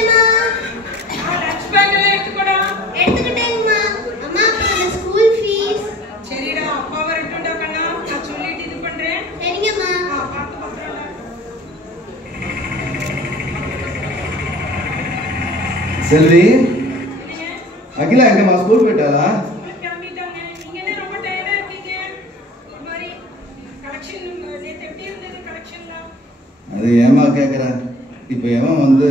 எடுத்துக்கிட்டேமா. Lunch back எல்லாம் எடுத்துக்கோடா. எடுத்துக்கிட்டேங்கம்மா. அம்மா அப்புறம் ஸ்கூல் ஃபீஸ். சரிடா, அப்பா வரட்டும்டா கண்ணா. நான் சொல்லிட்டு இது பண்றேன். சரிங்கம்மா. பார்த்து பத்திரம்டா. செல்வி, அகிலா எங்கம்மா ஸ்கூல் போயிட்டாளா? கிளம்பிட்டாங்க. நீங்க என்ன ரொம்ப டயர்டா இருக்கீங்க? ஒரு மாதிரி கலெக்ஷன் நேத்து எப்படி இருந்தது கலெக்ஷன்லாம்? அது ஏமா கேட்குற? இப்போ எவன் வந்து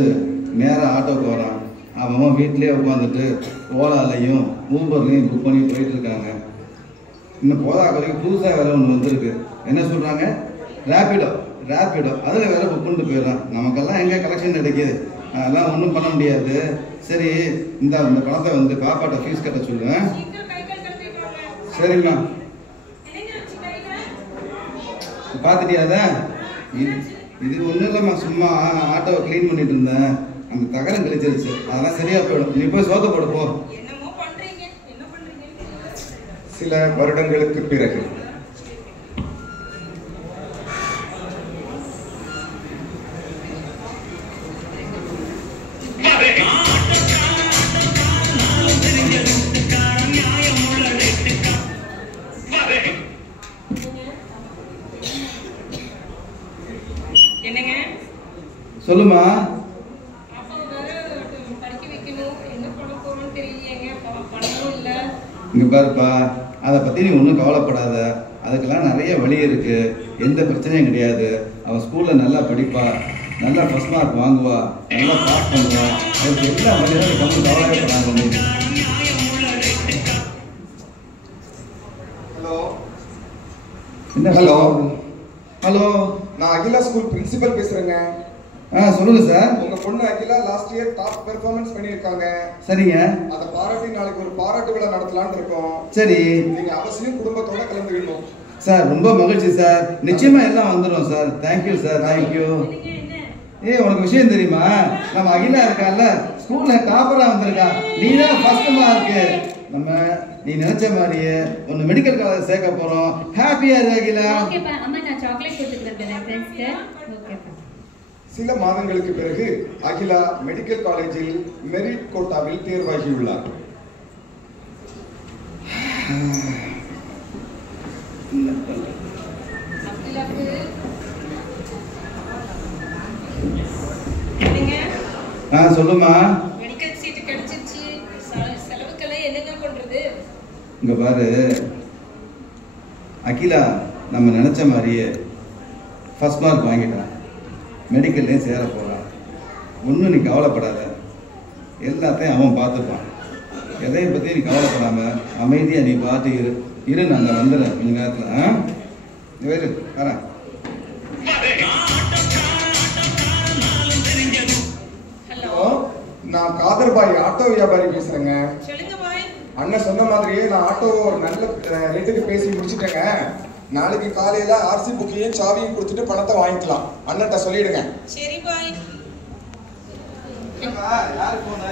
நேராக ஆட்டோக்கு வரான், அவன் வீட்டிலே உட்காந்துட்டு ஓலாலையும் ஊபர்லையும் புக் பண்ணி போயிட்டு இருக்காங்க. இன்னும் போதாக்குறைக்கு புதுசாக வேற ஒன்று வந்திருக்கு. என்ன சொல்கிறாங்க? ரேப்பிடோ. அதில் வேற புக் பண்ணிட்டு போயிடறான். நமக்கெல்லாம் எங்கே கலெக்ஷன் கிடைக்கிது? அதெல்லாம் ஒன்றும் பண்ண முடியாது. சரி, இந்த பணத்தை வந்து பாப்பாட்ட ஃபீஸ் கட்ட சொல்லுவேன். சரிம்மா. பார்த்துட்டியாத? இது ஒன்றும் இல்லைம்மா, சும்மா ஆட்டோவை க்ளீன் பண்ணிட்டு இருந்தேன். அந்த தகரம் கழிச்சிருச்சு, அதெல்லாம் சரியா போயிடும். நீ போய் சோத்த போடு போ. சில வருடங்களுக்கு பிறகு என்னங்க? சொல்லுமா. படிக்க வைக்கணும். என்ன பண்ண போறோம்னு தெரியலையேங்க. பணமும் இல்லை. இங்க பாருப்பா, அதை பத்தி நீ ஒன்றும் கவலைப்படாத. அதுக்கெல்லாம் நிறைய வழி இருக்கு. எந்த பிரச்சனையும் கிடையாது. அவன் ஸ்கூல்ல நல்லா படிப்பா, நல்லா ஃபர்ஸ்ட் மார்க் வாங்குவா, நல்லா பாஸ் பண்ணுவா. அவருக்கு எல்லா வழியும் கம்மி கவலைப்படாத. ஹலோ என்ன? ஹலோ ஹலோ, நான் அகிலா ஸ்கூல் பிரின்சிபல் பேசுறேங்க. சொல்லுங்க சார். உங்க பொண்ணு Akila last year top performance பண்ணியிருக்காங்க. சரிங்க. அதை பாராட்டி நாளைக்கு ஒரு பாராட்டு விழா நடத்தலாம்னு இருக்கோம். சரி, நீங்க அவசியம் குடும்பத்தோட கலந்துக்கணும் சார். ரொம்ப மகிழ்ச்சி சார். நிச்சயமா எல்லாம் வந்துடும் சார். Thank you sir, thank you. உனக்கு விஷயம் தெரியுமா? நம்ம அகிலா இருக்கால, ஸ்கூல்ல டாப்பரா வந்திருக்கா. நீ தான் ஃபர்ஸ்ட் மார்க். நம்ம நீ நினைச்ச மாதிரியே ஒன்னு மெடிக்கல் காலேஜ் சேர்க்க போறோம். ஹாப்பியா இரு அகிலா. ஓகேப்பா. அம்மா நான் சாக்லேட் கொடுத்துக்கிறேன் ஃப்ரெண்ட்ஸ்க்கு. ஓகேப்பா. சில மாதங்களுக்கு பிறகு அகிலா மெடிக்கல் காலேஜில் மெரிட் கோட்டாவில் தேர்வாகியுள்ளார். சொல்லுமா. மெடிக்கல் சீட் கிடைச்சிருச்சு. செலவுக்கெல்லாம் என்னங்க பண்றது? இங்க பாரு அகிலா, நம்ம நினைச்ச மாதிரியே ஃபர்ஸ்ட் மார்க் வாங்கிட்டான். மெடிக்கல்லையும் சேர போறான். ஒன்றும் நீ கவலைப்படாத. எல்லாத்தையும் அவன் பார்த்துப்பான். எதையும் பற்றி நீ கவலைப்படாம அமைதியாக நீ பார்த்து இரு. நான் வந்துடுறேன் கொஞ்ச நேரத்தில். வேறு வரேன். ஹலோ, நான் காதர்பாய் ஆட்டோ வியாபாரி பேசுறேங்க. சொல்லுங்க பாய். அண்ணன் சொன்ன மாதிரியே நான் ஆட்டோ ஒரு நல்ல ரேட்டுக்கு பேசி முடிச்சுட்டேங்க. நாளைக்கு காலையில ஆர்சி புக்கையும் சாவியும் கொடுத்துட்டு பணத்தை வாங்கிக்கலாம். அண்ணன்ட்ட சொல்லிடுங்க. சரி பாய். யாரு போன?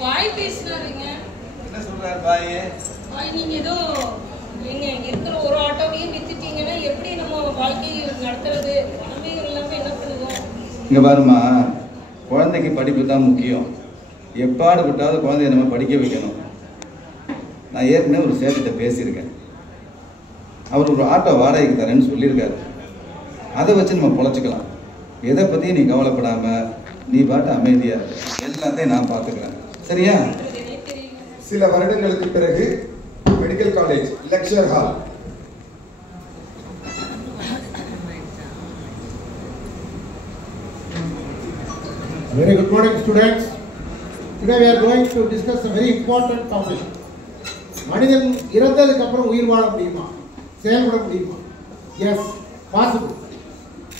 பாய் பேசுறாருங்க. என்ன சொல்றாரு பாய்? பாய், நீங்க ஏதோ நீங்க இருக்கிற ஒரு ஆட்டோவையும் வித்துட்டீங்கன்னா எப்படி நம்ம வாழ்க்கையை நடத்துறது? பணமே இல்லாம என்ன பண்ணுவோம்? இங்க பாருமா, குழந்தைக்கு படிப்பு தான் முக்கியம். எப்பாடு விட்டாவது குழந்தைய நம்ம படிக்க வைக்கணும். நான் ஏற்கனவே ஒரு சேட்டுகிட்ட பேசியிருக்கேன். அவர் ஒரு ஆட்டோ வாடகைக்கு தரேன்னு சொல்லியிருக்காரு. அதை வச்சு நம்ம பொழைச்சிக்கலாம். எதை பற்றியும் நீ கவலைப்படாம நீ பாட்டு அமைதியா இரு. எல்லாத்தையும் நான் பார்த்துக்கிறேன். சரியா? சில வருடங்களுக்கு பிறகு medical college lecture hall. Very good morning, students. Today we are going to discuss a very important topic. மனிதன் இறந்ததுக்கு அப்புறம் உயிர் வாழ முடியுமா? செயல்பட முடியுமா? Yes, possible.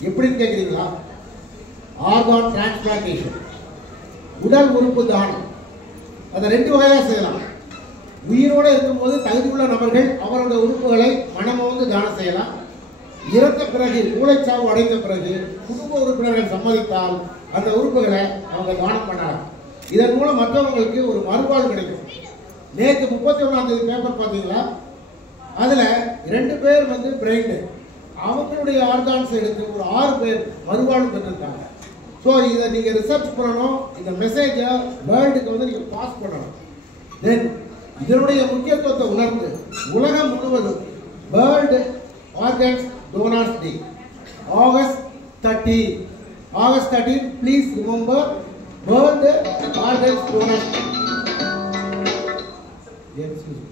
எப்படின்னு கேட்குறீங்களா? ஆர்கான் டிரான்ஸ்பிளான்டேஷன், உடல் உறுப்பு தானம். அதை ரெண்டு வகையாக செய்யலாம். உயிரோடு இருக்கும்போது தகுதியுள்ள நபர்கள் அவருடைய உறுப்புகளை மனமோந்து தானம் செய்யலாம். இறந்த பிறகு, மூளைச்சாவு அடைந்த பிறகு குடும்ப உறுப்பினர்கள் சம்மதித்தால் அந்த உறுப்புகளை அவங்க தானம் பண்ணலாம். இதன் மூலம் மற்றவங்களுக்கு ஒரு மறுவாழ்வு கிடைக்கும். நேற்று 31ஆம் தேதி பேப்பர் பார்த்தீங்களா? அதில் 2 பேர் பிரெயின் அவங்களுடைய ஆர்கான்ஸ் எடுத்து ஒரு 6 பேர் மறுவாழ்வு பெற்றிருக்காங்க. ஸோ இதை நீங்கள் ரிசர்ச் பண்ணணும், இந்த மெசேஜை வேர்ல்டுக்கு வந்து நீங்கள் பாஸ் பண்ணணும். தென் இதனுடைய முக்கியத்துவத்தை உணர்ந்து உலகம் முழுவதும் world organs donors day August 13, please remember World Organs Donors Day. Excuse me.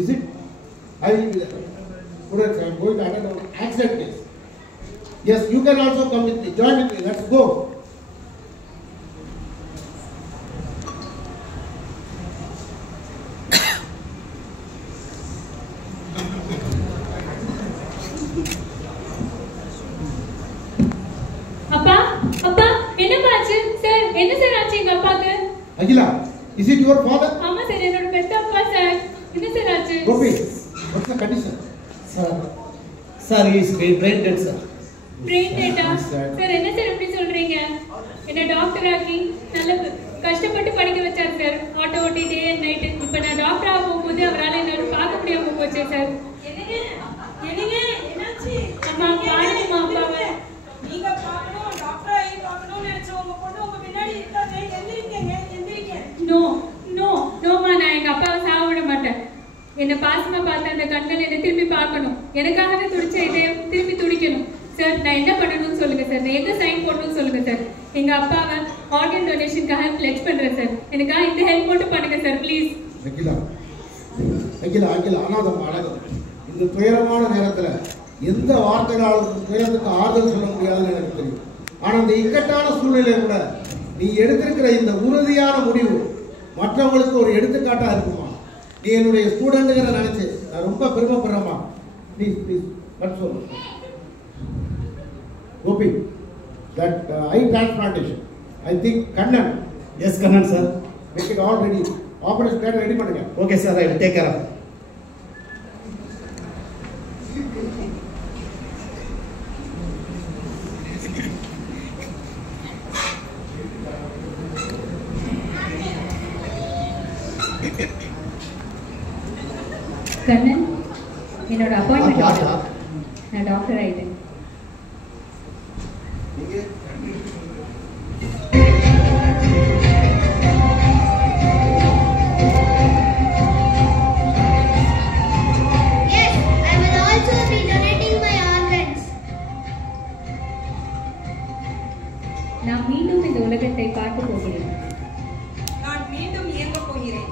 Is it? I will be there. Students, I am going to attend an accident case. Yes, you can also come with me. Join with me. Let's go. Agila, is it your father? Amma sir, என்னோட பெத்த அப்பா sir. என்ன sir ஆச்சு? Gopi, what's the condition? Sir, he is brain dead, sir. Brain dead? Sir, என்ன sir இப்படி சொல்றீங்க? என்ன doctor ஆக்கி நல்ல கஷ்டப்பட்டு படிக்க வச்சார் சார். ஆட்டோ ஓட்டி டே அண்ட் நைட். இப்போ நான் டாக்டர் ஆக போகும்போது அவரால என்னால பார்க்க முடியாம போச்சு சார். என்னங்க என்னாச்சு? அம்மா பாருங்கம்மா அப்பாவை. நீங்க பார்க்கணும், டாக்டர் ஆகி பார்க்கணும்னு நினைச்ச உங்க பொண்ணு உங்க பின்னாடி இருக்காங்க. எந்திரிங்க. நோமா, நான் எங்க அப்பாவை சாக விட மாட்டேன். என்ன பாசமா பார்த்த அந்த கண்கள் என்ன திரும்பி பார்க்கணும். எனக்காகவே துடிச்ச இதயம் திரும்பி துடிக்கணும். சார், நான் என்ன பண்ணணும்னு சொல்லுங்க சார். நான் எந்த சைன் போடணும்னு சொல்லுங்க சார். எங்க அப்பாவை ஆர்கன் டொனேஷனுக்காக பிளெட்ஜ் பண்றேன் சார். எனக்காக இந்த ஹெல்ப் மட்டும் பண்ணுங்க சார் ப்ளீஸ். அகிலா அனாதம் அழகம். இந்த துயரமான நேரத்தில் எந்த வார்த்தைகளாலும் துயரத்துக்கு ஆறுதல் சொல்ல முடியாதுன்னு எனக்கு தெரியும். ஆனால் இந்த இக்கட்டான சூழ்நிலை கூட நீ எடுத்திருக்கிற இந்த உறுதியான முடிவு மற்றவங்களுக்கு ஒரு எடுத்துக்காட்டா இருக்குமா? நீ என்னுடைய ஸ்டூடெண்ட்டுங்கிற நினைச்சு நான் ரொம்ப பெருமைப்படுறேம்மா. Please console. Gopi, that eye transplantation, I think Kannan. Yes, Kannan sir. Make it all ready. Operation plan ready பண்ணுங்க. Okay sir, I will take care of it. Kannan, என்னோட அப்பாயின்மெண்ட் நான் டாக்டர் ஆயிட்டேன். Yes, I will also be donating my organs. நான் மீண்டும் இந்த உலகத்தை பார்க்க போகிறேன். நான் மீண்டும் இயங்க போகிறேன்.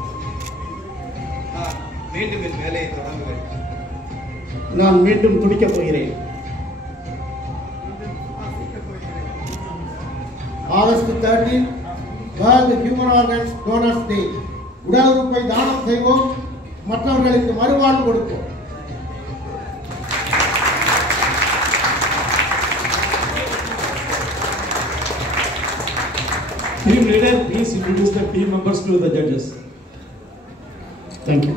நான் மீண்டும் என் வேலையை தொடங்குவேன். நான் மீண்டும் துடிக்கப் போகிறேன். August 13, World Human Organs Donors Day. உடல் உறுப்பை தானம் செய்வோம், மற்றவர்களுக்கு மறுவாழ்வு கொடுப்போம். Team leader, please introduce the team members to the judges. Thank you.